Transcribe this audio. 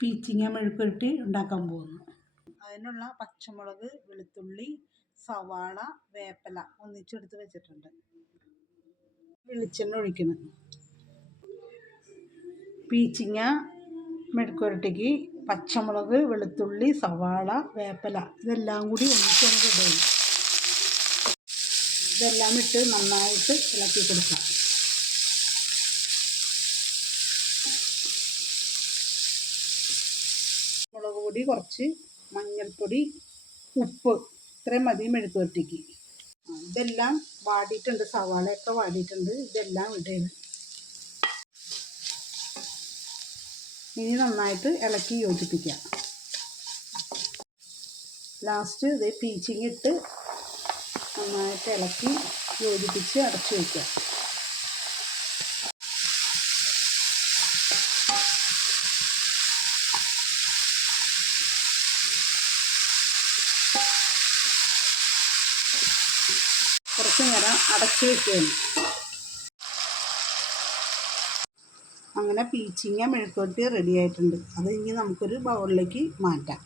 പീച്ചിങ്ങ മെഴുക്കുരുട്ടി ഉണ്ടാക്കാൻ പോകുന്നു. അതിനുള്ള പച്ചമുളക് വെളുത്തുള്ളി സവാള വേപ്പല ഒന്നിച്ചെടുത്ത് വെച്ചിട്ടുണ്ട്. വെളിച്ചെണ്ണ ഒഴിക്കണം പീച്ചിങ്ങ മെഴുക്കുരട്ടിക്ക് പച്ചമുളക് വെളുത്തുള്ളി സവാള വേപ്പല ഇതെല്ലാം കൂടി ഒന്നിച്ചൊന്ന് ഇടുകയും ഇതെല്ലാം ഇട്ട് നന്നായിട്ട് ഇളക്കി കൊടുക്കാം. പൊടി കുറച്ച് മഞ്ഞൾപ്പൊടി ഉപ്പ്. ഇത്രയും മതി മെഴുക്ക് വരട്ടിക്ക് ഇതെല്ലാം വാടിയിട്ടുണ്ട്. സവാളയൊക്കെ വാടിയിട്ടുണ്ട്. ഇതെല്ലാം ഇടയാണ് ഇനി നന്നായിട്ട് ഇളക്കി യോജിപ്പിക്കാം. ലാസ്റ്റ് ഇത് പീച്ചിങ്ങിട്ട് നന്നായിട്ട് ഇളക്കി യോജിപ്പിച്ച് അടച്ചു വയ്ക്കാം കുറച്ച് നേരം അടച്ചു വെക്കുകയാണ്. അങ്ങനെ പീച്ചിങ്ങ മെഴുക്കുവരട്ടി റെഡി ആയിട്ടുണ്ട്. അത് ഇനി നമുക്കൊരു ബൗളിലേക്ക് മാറ്റാം.